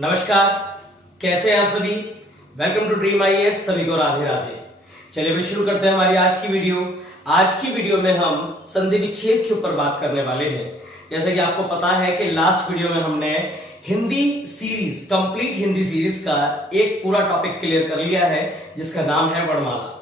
नमस्कार, कैसे हैं आप सभी। Welcome to dream IAS. सभी को राधे राधे। चलिए भी शुरू करते हैं हमारी आज की वीडियो। आज की वीडियो में हम संधि विच्छेद के ऊपर बात करने वाले हैं। जैसे कि आपको पता है कि लास्ट वीडियो में हमने Hindi series, complete Hindi series का एक पूरा टॉपिक क्लियर कर लिया है जिसका नाम है वर्णमाला।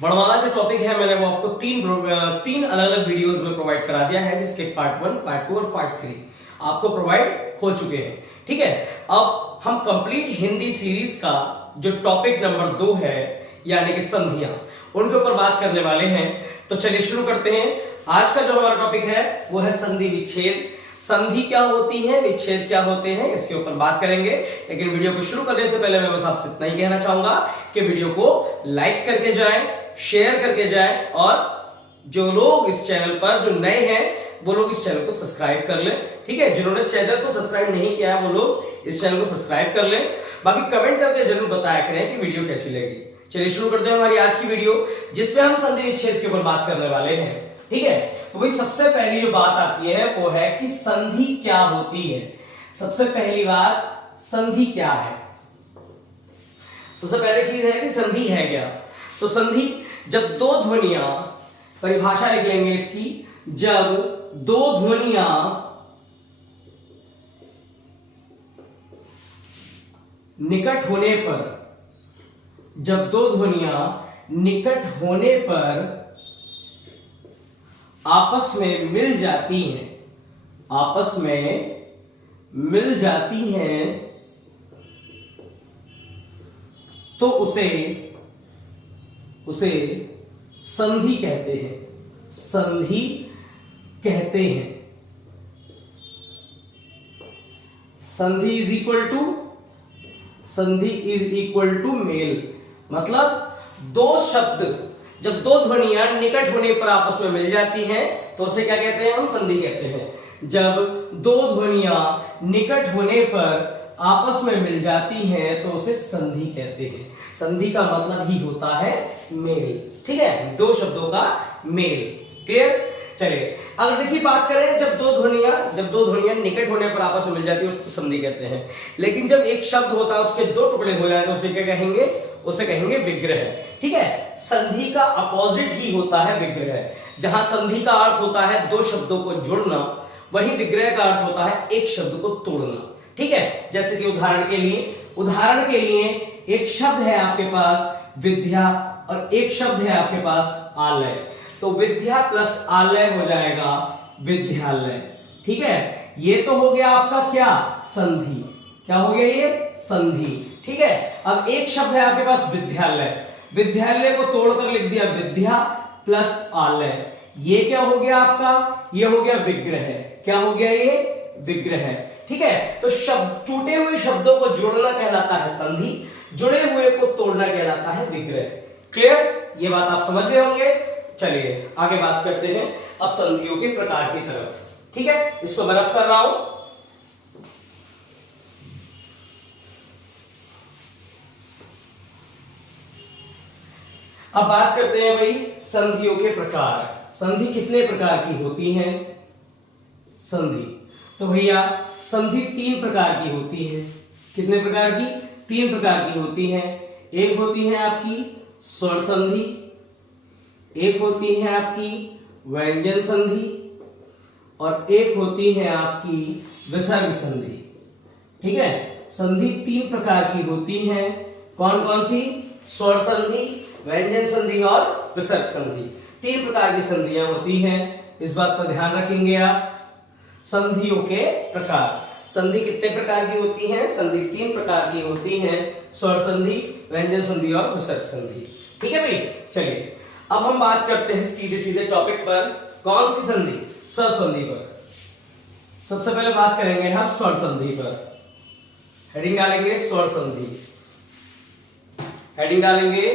वर्णमाला जो टॉपिक है मैंने वो आपको तीन अलग अलग वीडियोस में प्रोवाइड करा दिया है, जिसके पार्ट 1, पार्ट 2 और पार्ट 3 आपको प्रोवाइड हो चुके हैं। ठीक है, अब हम कंप्लीट हिंदी सीरीज का जो टॉपिक नंबर 2 है यानी कि संधियां, उनके ऊपर बात करने वाले हैं। तो चलिए शुरू करते हैं। आज का जो हमारा टॉपिक है वो है संधि विच्छेद। संधि क्या होती है, विच्छेद क्या होते हैं, इसके ऊपर बात करेंगे। लेकिन वीडियो को शुरू करने से पहले मैं बस आपसे इतना ही कहना चाहूंगा कि वीडियो को लाइक करके जाएं, शेयर करके जाएं, और जो लोग इस चैनल पर जो नए हैं वो लोग इस चैनल को सब्सक्राइब कर लें। ठीक है, जिन्होंने चैनल को सब्सक्राइब नहीं किया है वो लोग इस चैनल को सब्सक्राइब कर लें। बाकी कमेंट करके जरूर बताया करें कि वीडियो कैसी लगी। चलिए शुरू करते हैं हमारी आज की वीडियो, जिसमें हम संधि विच्छेद के ऊपर बात करने वाले हैं। ठीक है, तो भाई सबसे पहली जो बात आती है वो है कि संधि क्या होती है। सबसे पहली बात, संधि क्या है। सबसे पहली चीज है कि संधि है क्या। तो संधि जब दो ध्वनियां, परिभाषा लिख लेंगे इसकी, जब दो ध्वनियां निकट होने पर, जब दो ध्वनियां निकट होने पर आपस में मिल जाती हैं, आपस में मिल जाती हैं, तो उसे संधि कहते हैं। संधि कहते हैं। संधि इज इक्वल टू मेल। मतलब दो शब्द, जब दो ध्वनियां निकट होने पर आपस में मिल जाती हैं तो उसे क्या कहते हैं, हम संधि कहते हैं। जब दो ध्वनियां निकट होने पर आपस में मिल जाती हैं तो उसे संधि कहते हैं। संधि का मतलब ही होता है मेल। ठीक है, दो शब्दों का मेल। क्लियर। चलिए अगर देखिए बात करें, जब दो ध्वनियां निकट होने पर आपस में मिल जाती है उसको संधि कहते हैं। लेकिन जब एक शब्द होता है उसके दो टुकड़े हो जाए तो उसे क्या कहेंगे, उसे कहेंगे विग्रह। ठीक है, संधि का अपोजिट ही होता है विग्रह। जहां संधि का अर्थ होता है दो शब्दों को जोड़ना, वहीं विग्रह का अर्थ होता है एक शब्द को तोड़ना। ठीक है, जैसे कि उदाहरण के लिए एक शब्द है आपके पास विद्या और एक शब्द है आपके पास आलय, तो विद्या प्लस आलय हो जाएगा विद्यालय। ठीक है, ये तो हो गया आपका क्या, संधि। क्या हो गया ये, संधि। ठीक है, अब एक शब्द है आपके पास विद्यालय, विद्यालय को तोड़कर लिख दिया विद्या प्लस आलय, ये क्या हो गया आपका, ये हो गया विग्रह। क्या हो गया ये, विग्रह। ठीक है, तो शब्द, टूटे हुए शब्दों को जोड़ना कहलाता है संधि, जुड़े हुए को तोड़ना कहलाता है विग्रह। क्लियर, ये बात आप समझ गए होंगे। चलिए आगे बात करते हैं अब संधियों के प्रकार की तरफ। ठीक है, इसको मैं रफ कर रहा हूं। अब बात करते हैं भाई संधियों के प्रकार। संधि कितने प्रकार की होती है। संधि तो भैया संधि 3 प्रकार की होती है। कितने प्रकार की, 3 प्रकार की होती है। एक होती है आपकी स्वर संधि, एक होती है आपकी व्यंजन संधि, और एक होती है आपकी विसर्ग संधि। ठीक है, संधि 3 प्रकार की होती है। कौन कौन सी, स्वर संधि, व्यंजन संधि और विसर्ग संधि। 3 प्रकार की संधियां होती हैं, इस बात पर ध्यान रखेंगे आप। संधियों के प्रकार, संधि कितने प्रकार की होती है, संधि 3 प्रकार की होती है, स्वर संधि, व्यंजन संधि और विसर्ग संधि। ठीक है भाई। चलिए अब हम बात करते हैं सीधे सीधे टॉपिक पर। कौन सी संधि, स्वर संधि पर। सबसे पहले बात करेंगे हम स्वर संधि पर। हेडिंग डालेंगे स्वर संधि, हेडिंग डालेंगे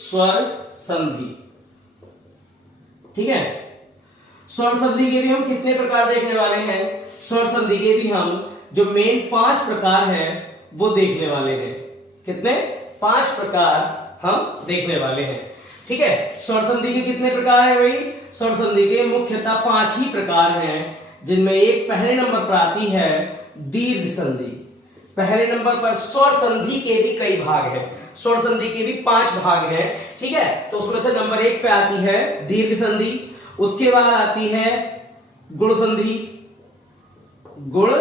स्वर संधि। ठीक है, स्वर संधि के भी हम कितने प्रकार देखने वाले हैं। स्वर संधि के भी हम जो मेन 5 प्रकार हैं वो देखने वाले हैं। कितने, 5 प्रकार हम देखने वाले हैं। ठीक है, स्वर संधि के कितने प्रकार हैं भाई, स्वर संधि के मुख्यतः 5 ही प्रकार हैं, जिनमें एक पहले नंबर पर आती है दीर्घ संधि। पहले नंबर पर स्वर संधि के भी कई भाग हैं, स्वर संधि के भी 5 भाग हैं, ठीक है। तो उसमें से नंबर 1 पे आती है दीर्घ संधि, उसके बाद आती है गुण संधि, गुण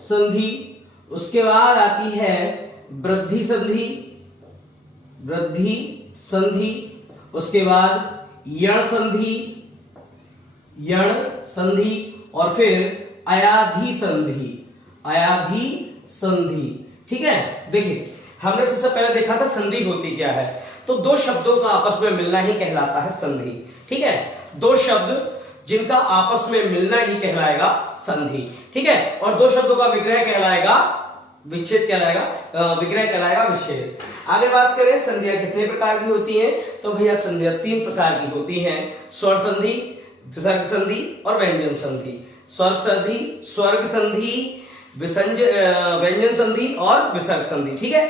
संधि, उसके बाद आती है वृद्धि संधि, वृद्धि संधि, उसके बाद यण संधि, यण संधि, और फिर अयाधि संधि, अयाधि संधि, ठीक है। देखिए हमने सबसे पहले देखा था संधि होती क्या है, तो दो शब्दों का आपस में मिलना ही कहलाता है संधि, ठीक है। दो शब्द जिनका आपस में मिलना ही कहलाएगा संधि, ठीक है। और दो शब्दों का विग्रह कहलाएगा विच्छेद, कहलाएगा विग्रह, कहलाएगा विच्छेद। आगे बात करें संधियां कितने प्रकार की होती हैं, तो भैया संधियां 3 प्रकार की होती हैं, स्वर संधि, विसर्ग संधि और व्यंजन संधि। स्वर संधि, स्वर्ग संधि, व्यंजन संधि और विसर्ग संधि, ठीक है।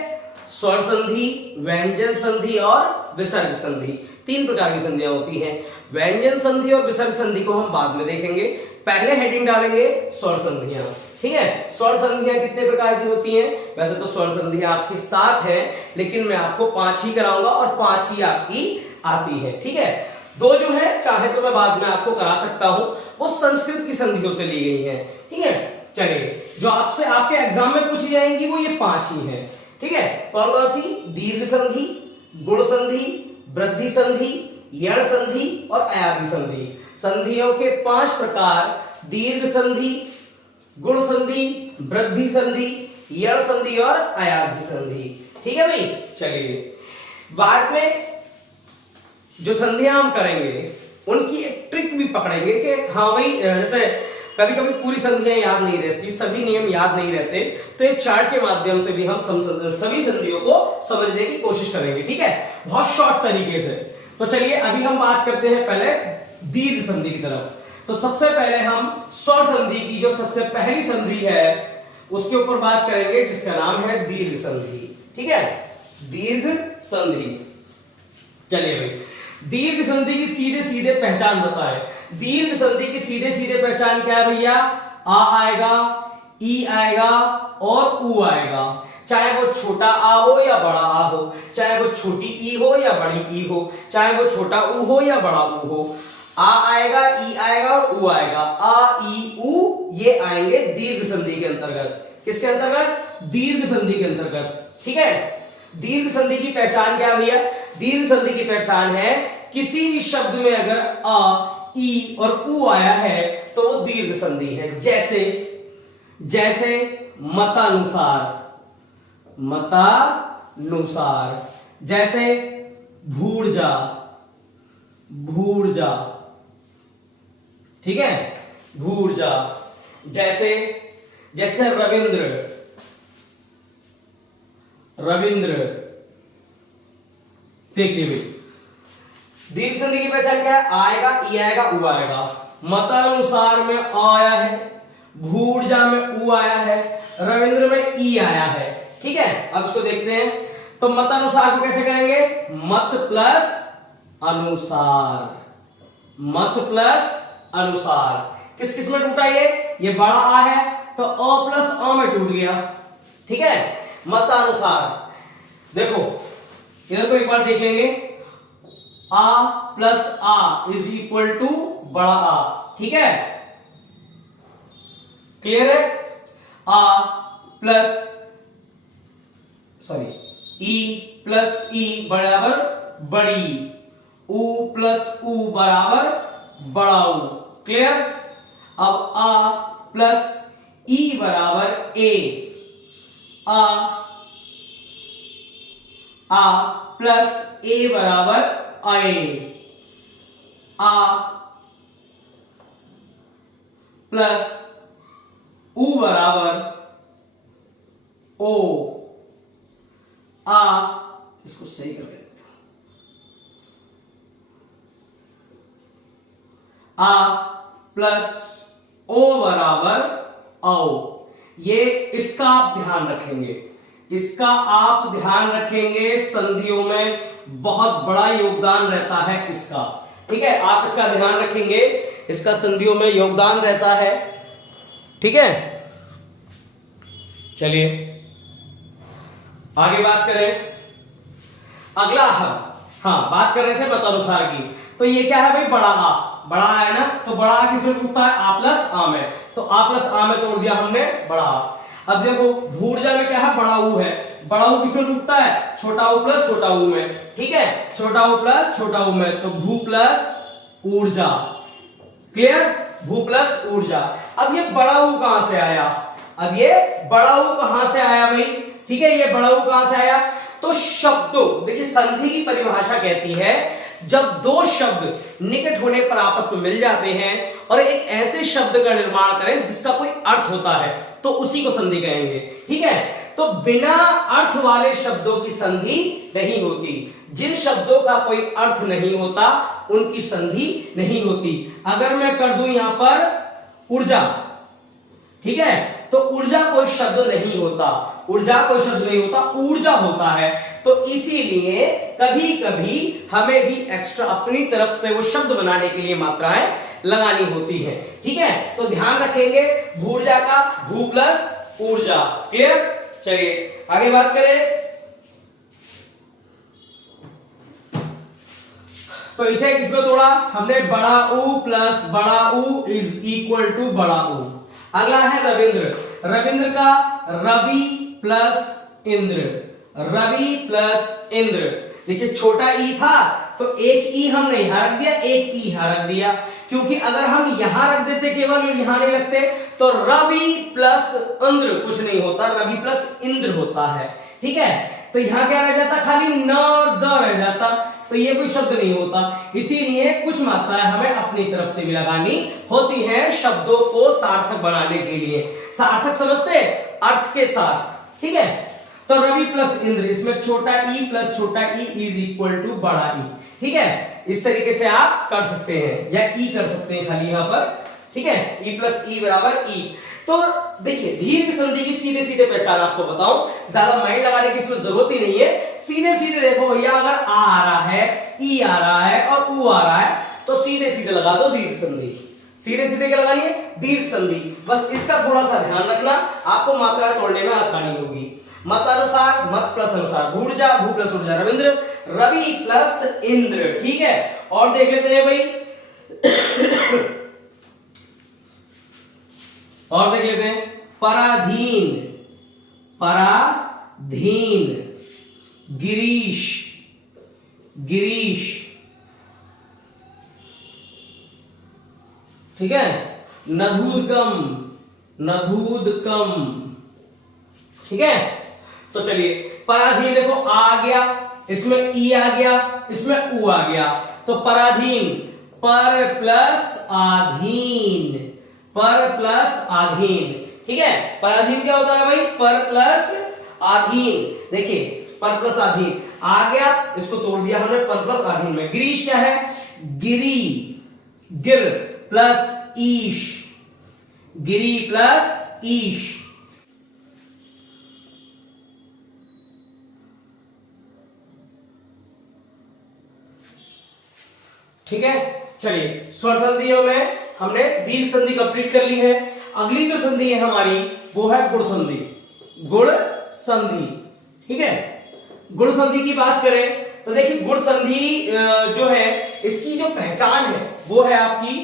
स्वर संधि, व्यंजन संधि और विसर्ग संधि, 3 प्रकार की संधियां होती हैं। व्यंजन संधि और विसर्ग संधि को हम बाद में देखेंगे, पहले हेडिंग डालेंगे स्वर संधियां, ठीक है। स्वर संधियां कितने प्रकार की होती हैं, वैसे तो स्वर संधियां आपकी 7 है, लेकिन मैं आपको 5 ही कराऊंगा और 5 ही आपकी आती है, ठीक है। 2 जो है चाहे तो मैं बाद में आपको करा सकता हूं, वो संस्कृत की संधियों से ली गई है, ठीक है। चलिए जो आपसे आपके एग्जाम में पूछी जाएंगी वो ये 5 ही है, ठीक है। कौन सी, दीर्घ संधि, गुण संधि, वृद्धि संधि, यण संधि और अयाधि संधि। संधियों के 5 प्रकार, दीर्घ संधि, गुण संधि, वृद्धि संधि, यण संधि और अयाधि संधि, ठीक है भाई। चलिए बाद में जो संधियां हम करेंगे उनकी एक ट्रिक भी पकड़ेंगे कि हाँ भाई, जैसे कभी कभी पूरी संधियां याद नहीं रहती, सभी नियम याद नहीं रहते, तो एक चार्ट के माध्यम से भी हम सभी संधियों को समझने की कोशिश करेंगे, ठीक है, बहुत शॉर्ट तरीके से। तो चलिए अभी हम बात करते हैं पहले दीर्घ संधि की तरफ। तो सबसे पहले हम स्वर संधि की जो सबसे पहली संधि है उसके ऊपर बात करेंगे, जिसका नाम है दीर्घ संधि, ठीक है, दीर्घ संधि। चलिए भाई, दीर्घ संधि की सीधे सीधे पहचान बताएं। दीर्घ संधि की सीधे सीधे पहचान क्या है भैया, आ आएगा, ई आएगा और उ आएगा, चाहे वो छोटा आ हो या बड़ा आ हो, चाहे वो छोटी ई हो या बड़ी ई हो, चाहे वो छोटा उ हो या बड़ा उ हो। आ आएगा, ई आएगा और उ आएगा, आ ई उ ये आएंगे दीर्घ संधि के अंतर्गत। किसके अंतर्गत, दीर्घ संधि के अंतर्गत, ठीक है। दीर्घ संधि की पहचान क्या भैया, दीर्घ संधि की पहचान है किसी भी शब्द में अगर आ, ई और उ आया है तो वो दीर्घ संधि है। जैसे जैसे मतानुसार, मतानुसार, जैसे भूर्जा, भूर्जा, ठीक है, भूर्जा, जैसे जैसे रविंद्र, रविंद्र। देखिए भाई, दीर्घ संधि की पहचान क्या है, आएगा, ई आएगा, उ आएगा। मतानुसार में आ आया है, भूर्जा में उ आया है, रविंद्र में ई आया है, ठीक है। अब इसको देखते हैं, तो मतानुसार को कैसे करेंगे, मत प्लस अनुसार, मत प्लस अनुसार। किस किस में टूटा ये बड़ा आ है तो अ प्लस अ में टूट गया, ठीक है। मतानुसार देखो इधर को एक बार देख लेंगे, A plus A is equal to बड़ा आ, ठीक है, क्लियर है। आ प्लस ई प्लस ई बराबर बड़ी, उ प्लस उ बराबर बड़ा उ, क्लियर। अब आ प्लस ई बराबर ए, आ प्लस ए बराबर आए, आ प्लस उ बराबर ओ, आ, इसको सही कर लेते हैं, आ प्लस ओ बराबर औ। ये इसका आप ध्यान रखेंगे, इसका आप ध्यान रखेंगे, संधियों में बहुत बड़ा योगदान रहता है इसका, ठीक है, आप इसका ध्यान रखेंगे, इसका संधियों में योगदान रहता है, ठीक है। चलिए आगे बात करें, अगला हम बात कर रहे थे मतानुसार की। तो ये क्या है भाई, बड़ा आ है ना, तो बड़ा आ किसमें टूटता है, आ प्लस आ में, तो आ प्लस आ में तोड़ दिया हमने बड़ा आ। अब देखो भूर्जा में क्या है, बड़ा ऊ है, बड़ा ऊ किसमें टूटता है, छोटा ऊ प्लस छोटा ऊ में, ठीक है, छोटा ऊ प्लस छोटा ऊ में, तो भू प्लस ऊर्जा, क्लियर, भू प्लस ऊर्जा। अब ये बड़ा ऊ कहां से आया, अब ये बड़ा ऊ कहां से आया भाई, ठीक है, ये बड़ा ऊ कहां से आया, तो शब्दों, देखिए संधि की परिभाषा कहती है जब दो शब्द निकट होने पर आपस में मिल जाते हैं और एक ऐसे शब्द का निर्माण करें जिसका कोई अर्थ होता है तो उसी को संधि कहेंगे, ठीक है। तो बिना अर्थ वाले शब्दों की संधि नहीं होती, जिन शब्दों का कोई अर्थ नहीं होता उनकी संधि नहीं होती। अगर मैं कर दूं यहां पर ऊर्जा, ठीक है, तो ऊर्जा कोई शब्द नहीं होता, ऊर्जा कोई शब्द नहीं होता, ऊर्जा होता है। तो इसीलिए कभी कभी हमें भी एक्स्ट्रा अपनी तरफ से वो शब्द बनाने के लिए मात्राएं लगानी होती है, ठीक है। तो ध्यान रखेंगे भूर्जा का, भू प्लस ऊर्जा, क्लियर। चलिए आगे बात करें, तो इसे किसमें तोड़ा हमने, बड़ा ऊ प्लस बड़ा ऊ इज इक्वल टू बड़ा ऊ। अगला है रविंद्र, रविंद्र का रवि प्लस इंद्र, रवि प्लस इंद्र। देखिए छोटा ई था तो एक ई हमने यहां रख दिया, एक ई यहां रख दिया, क्योंकि अगर हम यहां रख देते केवल यहां नहीं रखते तो रवि प्लस इंद्र कुछ नहीं होता, रवि प्लस इंद्र होता है, ठीक है। तो यहां क्या रह जाता, खाली न और द रह जाता, तो ये कोई शब्द नहीं होता। इसीलिए कुछ मात्राएं हमें अपनी तरफ से भी लगानी होती है शब्दों को सार्थक बनाने के लिए। सार्थक समझते, अर्थ के साथ, ठीक है। तो रवि प्लस इंद्र, इसमें छोटा ई प्लस छोटा ई इज इक्वल टू बड़ा ई, ठीक है। इस तरीके से आप कर सकते हैं, या ई कर सकते हैं खाली यहां पर, ठीक है, ई प्लस ई बराबर ई। तो देखिए दीर्घ संधि की सीधे सीधे पहचान आपको बताऊं, ज्यादा माइंड लगाने की इसमें जरूरत ही नहीं है, सीधे सीधे देखो भैया, अगर आ रहा है, ई आ रहा है और ऊ आ रहा है तो सीधे सीधे लगा दो दीर्घ संधि। सीधे सीधे क्या लगानी है, दीर्घ संधि। बस इसका थोड़ा सा ध्यान रखना, आपको मात्रा तोड़ने में आसानी होगी। मतानुसार, मत प्लस अनुसार, ऊर्जा, भू प्लस ऊर्जा, रविंद्र, रवि प्लस इंद्र, ठीक है। और देख लेते हैं भाई और देख लेते हैं, पराधीन, पराधीन, गिरीश, गिरीश, ठीक है, नधूदकम, नधूदकम, ठीक है। तो चलिए पराधीन देखो आ गया, इसमें ई आ गया, इसमें ऊ आ गया, तो पराधीन, पर प्लस आधीन, पर प्लस आधीन, ठीक है। पराधीन क्या होता है भाई, पर प्लस आधीन। देखिए पर प्लस आधीन आ गया, इसको तोड़ दिया हमने पर प्लस आधीन में। गिरीश क्या है, गिरी, गिर प्लस ईश, गिरी प्लस ईश, ठीक है। चलिए स्वर संधियों में हमने दीर्घ संधि कंप्लीट कर ली है। अगली जो संधि है हमारी वो है गुण संधि, गुण संधि, ठीक है। गुण संधि की बात करें तो देखिए गुण संधि जो है इसकी जो पहचान है वो है आपकी,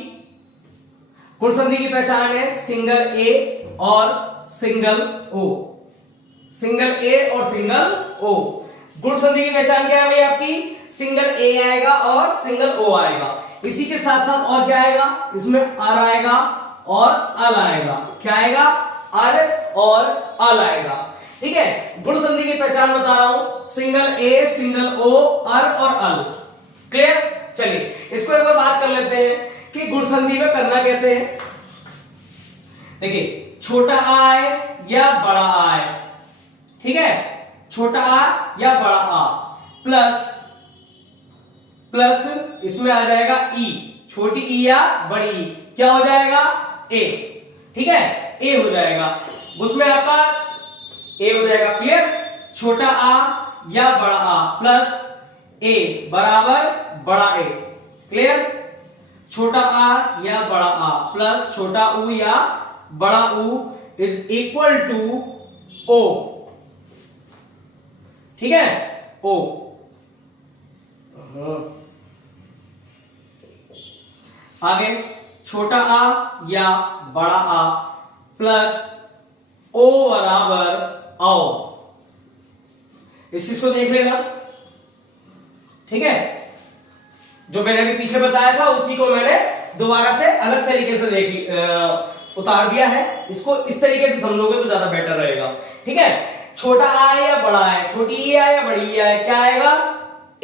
गुण संधि की पहचान है सिंगल ए और सिंगल ओ, सिंगल ए और सिंगल ओ। गुण संधि की पहचान क्या है भाई आपकी, सिंगल ए आएगा और सिंगल ओ आएगा। इसी के साथ साथ और क्या आएगा, इसमें अर आएगा और अल आएगा। क्या आएगा, अर और अल आएगा, ठीक है। गुण संधि की पहचान बता रहा हूं, सिंगल ए, सिंगल ओ, अर और अल, क्लियर। चलिए इसको एक बार बात कर लेते हैं कि गुण संधि में करना कैसे है। देखिए छोटा आ आए या बड़ा आ आए, ठीक है, छोटा आ या बड़ा आ, प्लस प्लस इसमें आ जाएगा ई, छोटी ई या बड़ी ई, क्या हो जाएगा ए, ठीक है, ए हो जाएगा, उसमें आपका ए हो जाएगा, क्लियर। छोटा आ या बड़ा आ प्लस ए बराबर बड़ा ए, क्लियर। छोटा आ या बड़ा आ प्लस छोटा ऊ या बड़ा ऊ इज इक्वल टू ओ, ठीक है, ओ। आगे छोटा आ या बड़ा आ प्लस ओ बराबर आओ, इस चीज को देख लेना। ठीक है, जो मैंने अभी पीछे बताया था उसी को मैंने दोबारा से अलग तरीके से उतार दिया है। इसको इस तरीके से समझोगे तो ज्यादा बेटर रहेगा। ठीक है, छोटा आ है या बड़ा है, छोटी ई है या बड़ी ई है, क्या आएगा,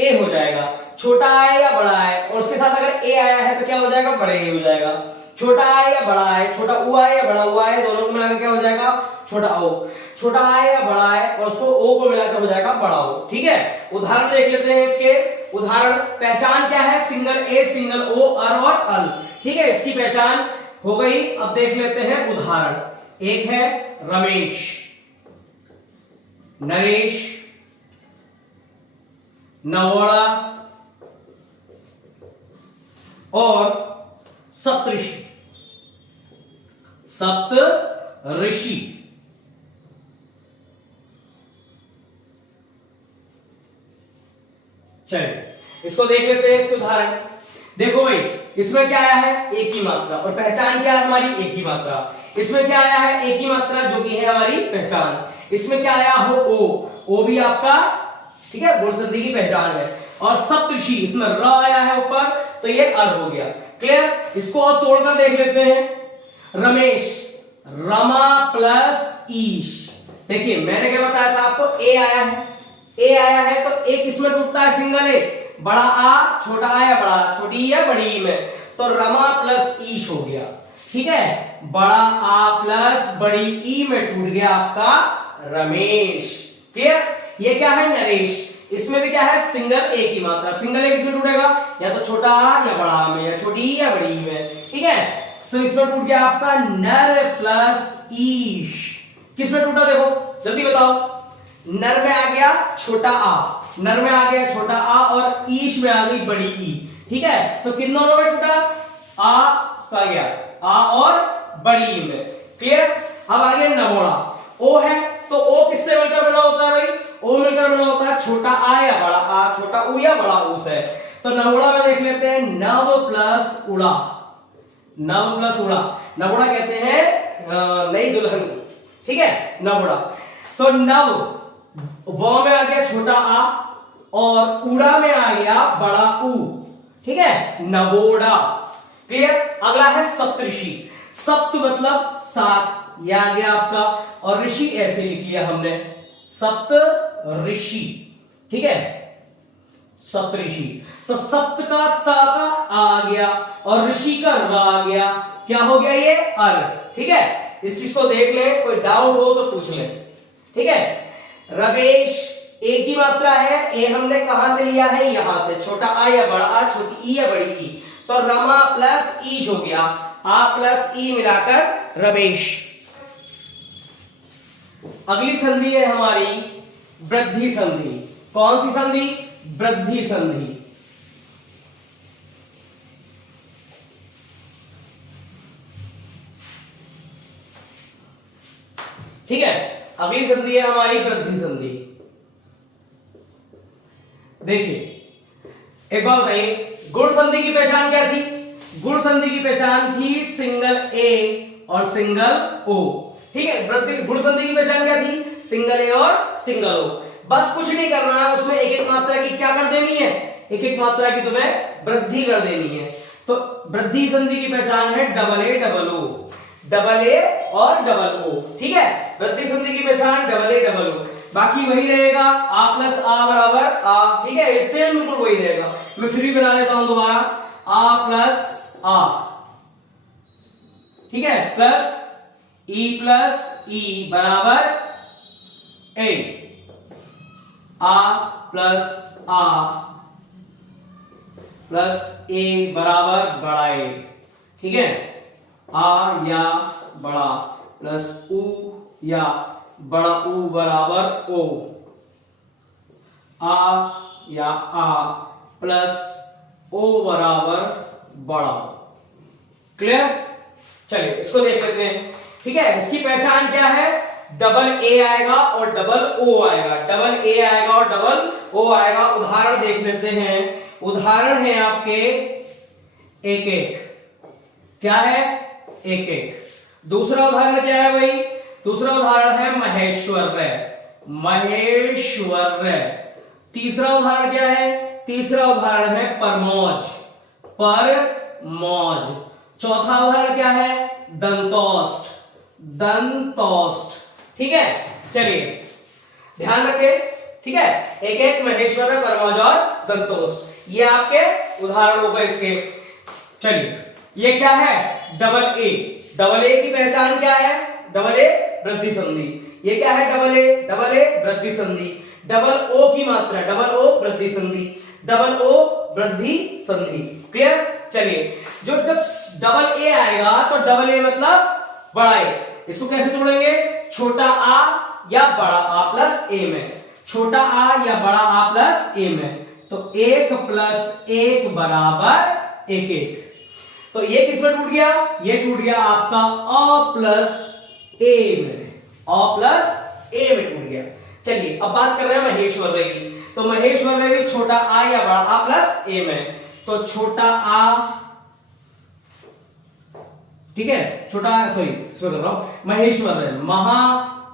ए हो जाएगा। छोटा आ है या बड़ा है, और उसके साथ अगर ए आया है तो क्या हो जाएगा, बड़े ए हो जाएगा। छोटा आ है या बड़ा है, छोटा उ है या बड़ा हुआ है, दोनों को मिलाकर क्या हो जाएगा, छोटा ओ। छोटा आ है या बड़ा है, और उसको ओ को मिलाकर हो जाएगा बड़ा ओ। ठीक है, उदाहरण देख लेते हैं इसके। उदाहरण, पहचान क्या है, सिंगल ए सिंगल ओ अर और अल। ठीक है, इसकी पहचान हो गई। अब देख लेते हैं उदाहरण। एक है रमेश, नरेश, नवोड़ा और सप्तऋषि। सप्तऋषि, चलिए इसको देख लेते हैं। इसके उदाहरण देखो भाई, इसमें क्या आया है, एक ही मात्रा, और पहचान क्या है हमारी, एक ही मात्रा। इसमें क्या आया है, एक ही मात्रा जो कि है हमारी पहचान। इसमें क्या आया हो, ओ भी आपका, ठीक है, गुण संधि की पहचान है। और सप्तऋषि, इसमें र आया है ऊपर, तो ये अर हो गया। क्लियर, इसको और तोड़कर देख लेते हैं। रमेश, रमा प्लस ईश। देखिए मैंने क्या बताया था आपको, ए आया है, ए आया है तो एक इसमें टूटता है सिंगल ए, बड़ा आ, छोटा आ या बड़ा, छोटी या बड़ी ई में, तो रमा प्लस ईश हो गया। ठीक है, बड़ा आ प्लस बड़ी ई में टूट गया आपका रमेश। क्लियर, ये क्या है, नरेश। इसमें भी क्या है, सिंगल ए की मात्रा। सिंगल ए किसमें टूटेगा, या तो छोटा आ या बड़ा आ में, या छोटी ई या बड़ी ई में। ठीक है, तो इसमें टूट गया आपका नर प्लस ईश। किसमें टूटा, देखो जल्दी बताओ। नर में आ गया छोटा आ, नर में आ गया छोटा आ, और ईश में आ गई बड़ी ई। ठीक है, तो किन दोनों में टूटा, आ गया आ और बड़ी ई में। क्लियर, अब आ गया नवोड़ा। ओ है तो ओ किससे मिलकर बना होता है भाई, ओ मिलकर बना होता है छोटा आ या बड़ा आ, छोटा उ या बड़ा उ से। तो नवोड़ा में देख लेते हैं, नव प्लस उड़ा। नव प्लस उड़ा, नवोड़ा कहते हैं नई दुल्हन को। ठीक है, नवोड़ा। तो नव, वो में आ गया छोटा आ, और उड़ा में आ गया बड़ा उ। ठीक है, नवोड़ा। क्लियर, अगला है सप्तऋषि। सप्त मतलब सात, ये आ गया आपका, और ऋषि ऐसे लिख लिया हमने, सप्त ऋषि। ठीक है, सप्तऋषि। तो सप्त का ता का आ गया और ऋषि का र आ गया, क्या हो गया ये, अर। ठीक है, इस चीज को देख ले, कोई डाउट हो तो पूछ ले। ठीक है, रमेश, ए की मात्रा है, ए हमने कहां से लिया है, यहां से, छोटा आ या बड़ा आ, छोटी ई या बड़ी ई, तो रमा प्लस ईश हो गया, आ प्लस ई मिलाकर रमेश। अगली संधि है हमारी वृद्धि संधि। कौन सी संधि, वृद्धि संधि। ठीक है, अगली संधि है हमारी वृद्धि संधि। देखिए एक बात बताइए, गुण संधि की पहचान क्या थी, गुण संधि की पहचान थी सिंगल ए और सिंगल ओ। ठीक है, वृद्धि गुण संधि की पहचान क्या थी, सिंगल ए और सिंगल ओ। बस कुछ नहीं करना है, उसमें एक एक मात्रा की क्या कर देनी है, एक एक मात्रा की तुम्हें वृद्धि कर देनी है। तो वृद्धि संधि की पहचान है double A double O, double A और डबल ओ। ठीक है, वृद्धि संधि की पहचान डबल ए डबल ओ, बाकी वही रहेगा, आ प्लस आ बराबर आ। ठीक है, सेम बिल्कुल वही रहेगा। मैं फिर भी बना देता हूं दोबारा, आ प्लस आ, ठीक है, प्लस ई बराबर ए, आ प्लस आ प्लस ए बराबर बड़ा ए। ठीक है, आ या बड़ा प्लस उ या बड़ा उ बराबर ओ, आ या आ प्लस ओ बराबर बड़ा। क्लियर, चलिए इसको देख लेते हैं। ठीक है, इसकी पहचान क्या है, डबल ए आएगा और डबल ओ आएगा, डबल ए आएगा और डबल ओ आएगा। उदाहरण देख लेते हैं। उदाहरण है आपके एक एक, क्या है? एक एक। दूसरा उदाहरण क्या है भाई? दूसरा उदाहरण है महेश्वर, महेश्वर। तीसरा उदाहरण क्या है? तीसरा उदाहरण है परमौज, परमौज। चौथा उदाहरण क्या है? दंतोष्ट, दंतोष्ट। ठीक है, चलिए ध्यान रखें। ठीक है, एक एक, महेश्वर, परमौज और दंतोष्ट, ये आपके उदाहरण हो गए इसके। चलिए ये क्या है? Double A. डबल ए की पहचान क्या है? डबल ए वृद्धि संधि। ये क्या है? डबल ए, डबल ए वृद्धि संधि। डबल ओ की मात्रा, डबल ओ वृद्धि संधि, डबल ओ वृद्धि संधि। क्लियर? चलिए, जो डबल ए आएगा तो डबल ए मतलब बड़ा ए, इसको कैसे जोड़ेंगे? छोटा आ या बड़ा आ प्लस ए में, छोटा आ या बड़ा आ प्लस ए में, तो एक प्लस एक बराबर एक एक। तो ये किसमें टूट गया? ये टूट गया आपका अ प्लस ए में, अ प्लस ए में टूट गया। चलिए अब बात कर रहे हैं महेश्वर की। तो महेश्वर में भी छोटा आ या बड़ा आ प्लस ए में, तो छोटा आ, ठीक है, छोटा सॉरी महेश्वर है, महा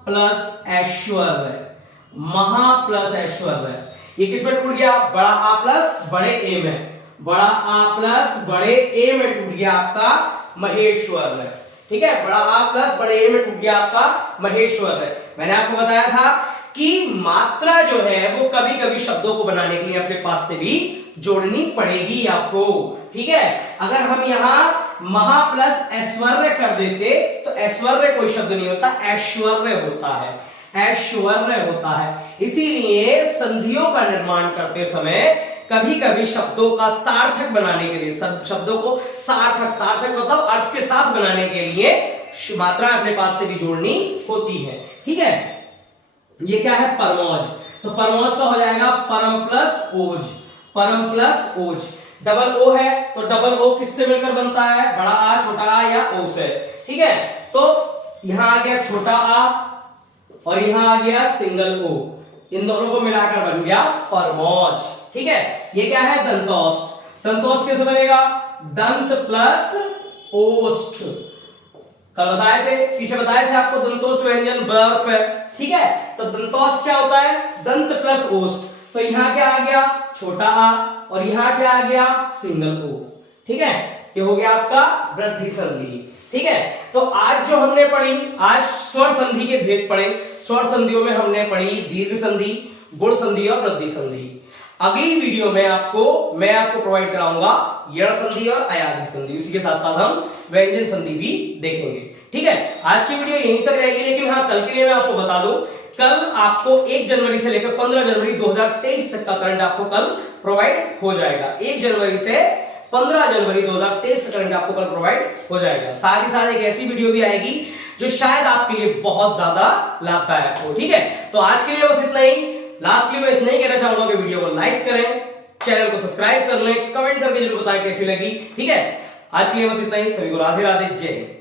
प्लस ऐश्वर्य, महा प्लस ऐश्वर्य। ये किसमें टूट गया? बड़ा आ प्लस बड़े ए में, बड़ा आ प्लस बड़े ए में टूट गया आपका महेश्वर। ठीक है, बड़ा आ प्लस बड़े ए में टूट गया आपका महेश्वर। मैंने आपको बताया था कि मात्रा जो है वो कभी कभी शब्दों को बनाने के लिए अपने पास से भी जोड़नी पड़ेगी आपको। ठीक है, अगर हम यहां महा प्लस ऐश्वर्य कर देते तो ऐश्वर्य कोई शब्द नहीं होता, ऐश्वर्य होता है, ऐश्वर्य होता है। इसीलिए संधियों का निर्माण करते समय कभी कभी शब्दों का सार्थक बनाने के लिए, शब्दों को सार्थक, सार्थक मतलब अर्थ के साथ बनाने के लिए मात्रा अपने पास से भी जोड़नी होती है। ठीक है, ये क्या है? परमौज। तो परमौज का हो जाएगा परम प्लस ओज, परम प्लस ओज। डबल ओ है तो डबल ओ किससे मिलकर बनता है? बड़ा आ, छोटा आ या ओ से। ठीक है, तो यहां आ गया छोटा आ और यहां आ गया सिंगल ओ, इन दोनों को मिलाकर बन गया परमौज। ठीक है, ये क्या है? दंतोष्ट। दंतोष्ट कैसे बनेगा? दंत प्लस ओष्ठ। कल बताए थे, पीछे बताए थे आपको दंतोष्ट व्यंजन बर्फ है। ठीक है, तो दंतोष्ट क्या होता है? दंत प्लस ओष्ठ। तो यहां क्या आ गया? छोटा आ और यहां क्या आ गया? सिंगल ओ। ठीक है, ये हो गया आपका वृद्धि संधि। ठीक है, तो आज जो हमने पढ़ी, आज स्वर संधि के भेद पढ़े। स्वर संधियों में हमने पढ़ी दीर्घ संधि, गुण संधि और वृद्धि संधि। अगली वीडियो में मैं आपको प्रोवाइड कराऊंगा यण संधि और अयाधि संधि, उसी के साथ साथ हम व्यंजन संधि भी देखेंगे। ठीक है, आज की वीडियो यहीं तक रहेगी, लेकिन हाँ कल के लिए मैं आपको बता दूं, कल आपको 1 जनवरी से लेकर 15 जनवरी 2023 तक का करंट आपको कल प्रोवाइड हो जाएगा। 1 जनवरी से 15 जनवरी 2023 का करंट आपको कल प्रोवाइड हो जाएगा। साथ ही साथ एक ऐसी वीडियो भी आएगी जो शायद आपके लिए बहुत ज्यादा लाभदायक हो। ठीक है, तो आज के लिए बस इतना ही। लास्टली मैं इतना ही कहना चाहूंगा कि वीडियो को लाइक करें, चैनल को सब्सक्राइब कर लें, कमेंट करके जरूर बताएं कैसी लगी। ठीक है, आज के लिए बस इतना ही। सभी को राधे राधे, जय हिंद।